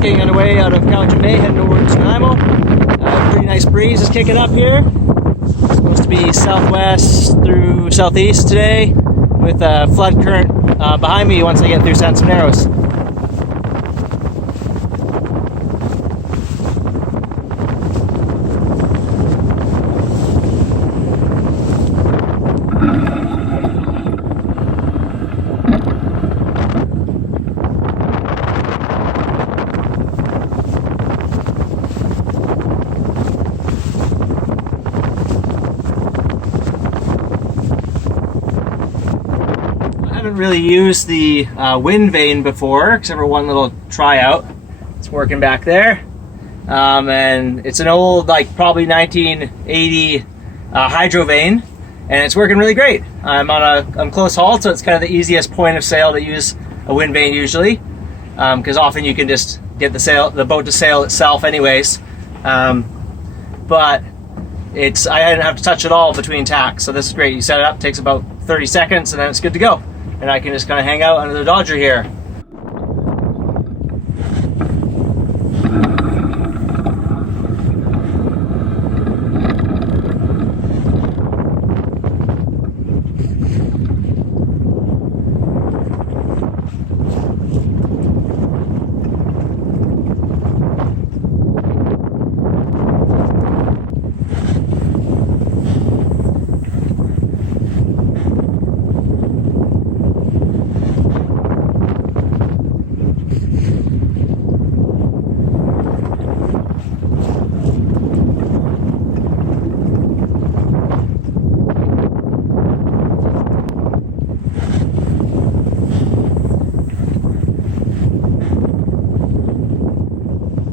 just getting underway out of Cowichan Bay, heading towards Nanaimo. Pretty nice breeze is kicking up here. It's supposed to be southwest through southeast today, with a flood current behind me once I get through Sansum Narrows. I haven't really used the wind vane before, except for one little tryout. It's working back there, and it's an old, like probably 1980 Hydrovane, and it's working really great. I'm close haul, so it's kind of the easiest point of sail to use a wind vane usually, because often you can just get the boat to sail itself anyways. But I didn't have to touch it all between tacks, so this is great. You set it up, takes about 30 seconds, and then it's good to go. And I can just kind of hang out under the Dodger here.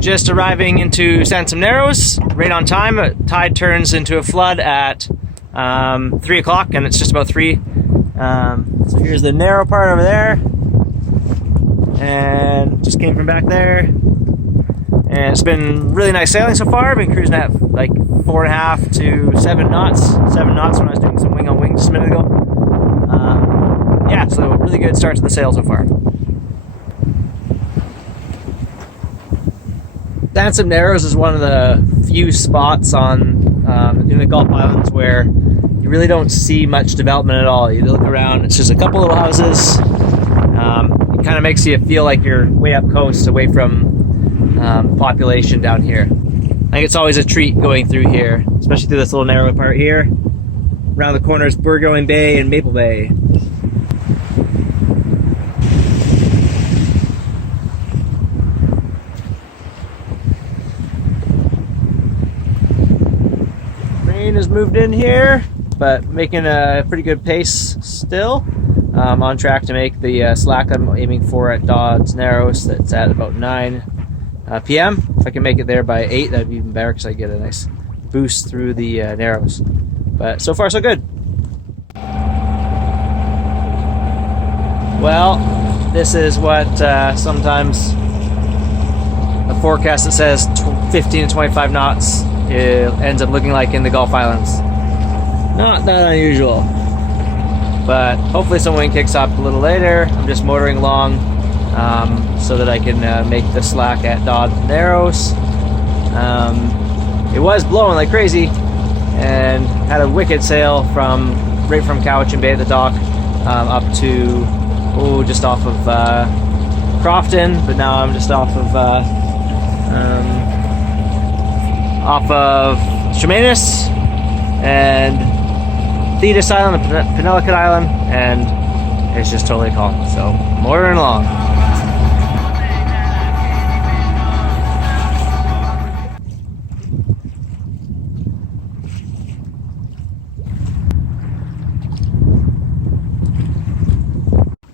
Just arriving into Sansum Narrows, right on time. Tide turns into a flood at 3 o'clock, and it's just about 3. So here's the narrow part over there, and just came from back there. And it's been really nice sailing so far. I've been cruising at like 4.5 to 7 knots. 7 knots when I was doing some wing on wing just a minute ago. Yeah, so really good start to the sail so far. Sansum Narrows is one of the few spots in the Gulf Islands where you really don't see much development at all. You look around, it's just a couple little houses. It kind of makes you feel like you're way up coast, away from population down here. I think it's always a treat going through here, especially through this little narrow part here. Around the corners, Hydrovane Bay and Maple Bay. Has moved in here, but making a pretty good pace still. On track to make the slack I'm aiming for at Dodd Narrows. That's at about 9 p.m. If I can make it there by 8, that'd be even better because I get a nice boost through the Narrows. But so far so good. Well, this is what sometimes a forecast that says 15 to 25 knots it ends up looking like in the Gulf Islands. Not that unusual, but hopefully some wind kicks up a little later. I'm just motoring along so that I can make the slack at Dodd Narrows. It was blowing like crazy and had a wicked sail right from Cowichan Bay at the dock up to just off of Crofton, but now I'm just off of Chemainus and Thetis Island and Penelican Island, and it's just totally calm. So, motoring along.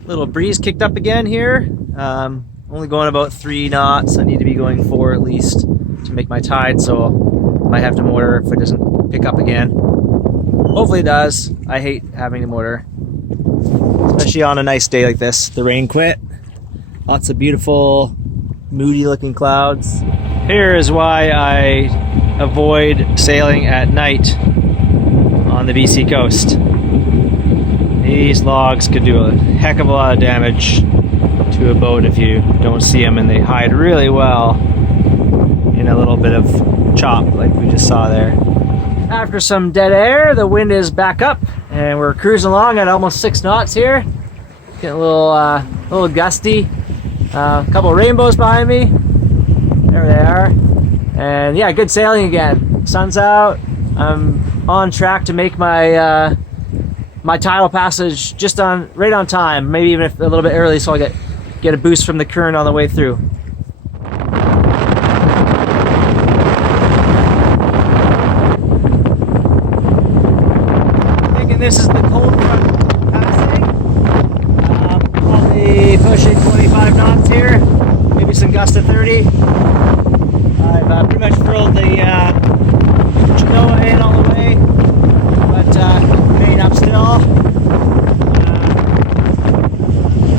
Little breeze kicked up again here. Only going about 3 knots. I need to be going 4 at least to make my tide, so I might have to motor if it doesn't pick up again. Hopefully it does. I hate having to motor, especially on a nice day like this. The rain quit. Lots of beautiful, moody looking clouds. Here is why I avoid sailing at night on the BC coast. These logs could do a heck of a lot of damage to a boat if you don't see them, and they hide really well in a little bit of chop like we just saw there. After some dead air, the wind is back up and we're cruising along at almost 6 knots here. Getting a little gusty. A couple of rainbows behind me. There they are. And yeah, good sailing again. Sun's out. I'm on track to make my my tidal passage just right on time. Maybe even a little bit early, so I'll get a boost from the current on the way through. This is the cold front passing. Probably pushing 25 knots here, maybe some gusts of 30. I've pretty much furled the Genoa in all the way, but main up still.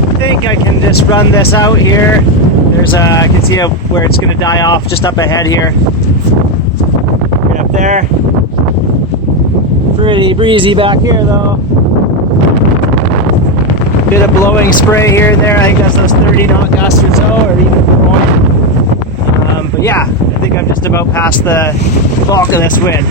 I think I can just run this out here. There's I can see where it's going to die off just up ahead here. Right up there. Pretty breezy back here though. Bit of blowing spray here and there. I think that's those 30 knot gusts or so, or even more. But yeah, I think I'm just about past the bulk of this wind.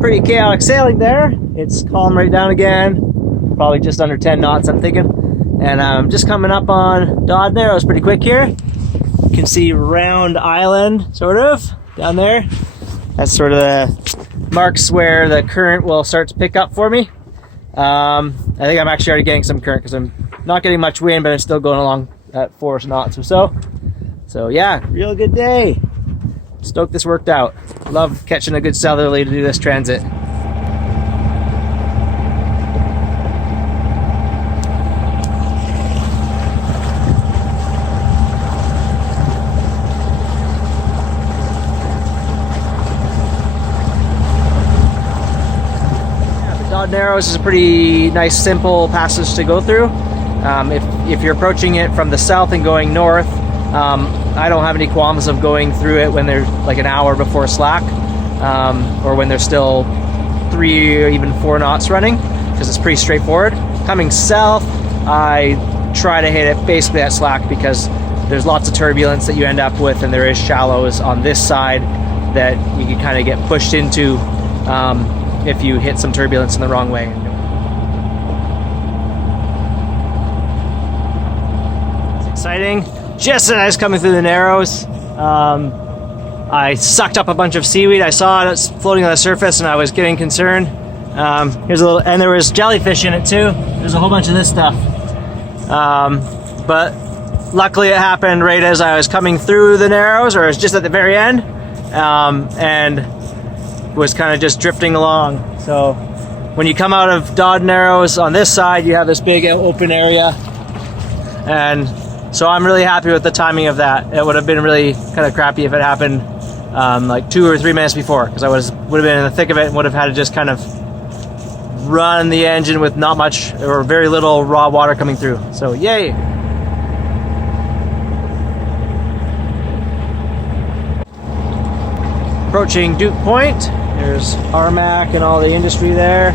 Pretty chaotic sailing there. It's calm right down again. Probably just under 10 knots, I'm thinking. And I'm just coming up on Dodd Narrows pretty quick here. You can see Round Island, sort of, down there. That's sort of the marks where the current will start to pick up for me. I think I'm actually already getting some current because I'm not getting much wind, but I'm still going along at 4 knots or so. So yeah, real good day. Stoked this worked out. Love catching a good southerly to do this transit. Dodd Narrows is a pretty nice, simple passage to go through. If you're approaching it from the south and going north, I don't have any qualms of going through it when there's like an hour before slack, or when there's still 3 or even 4 knots running, because it's pretty straightforward. Coming south, I try to hit it basically at slack because there's lots of turbulence that you end up with, and there is shallows on this side that you can kind of get pushed into if you hit some turbulence in the wrong way. It's exciting. Just as I was coming through the Narrows, I sucked up a bunch of seaweed. I saw it floating on the surface and I was getting concerned. Here's a little, and there was jellyfish in it too. There's a whole bunch of this stuff. But luckily it happened right as I was coming through the Narrows, or it was just at the very end, and was kind of just drifting along. So when you come out of Dodd Narrows on this side, you have this big open area, and so I'm really happy with the timing of that. It would have been really kind of crappy if it happened like 2 or 3 minutes before, because I would have been in the thick of it and would have had to just kind of run the engine with not much or very little raw water coming through. So yay! Approaching Duke Point. There's Armac and all the industry there.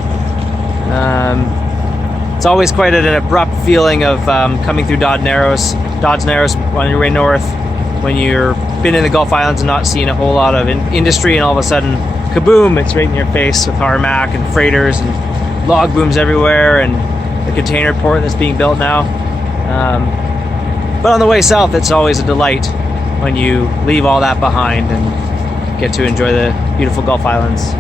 It's always quite an abrupt feeling of coming through Dodd Narrows on your way north, when you've been in the Gulf Islands and not seen a whole lot of industry, and all of a sudden, kaboom, it's right in your face with Armac and freighters and log booms everywhere, and the container port that's being built now. But on the way south, it's always a delight when you leave all that behind and get to enjoy the beautiful Gulf Islands.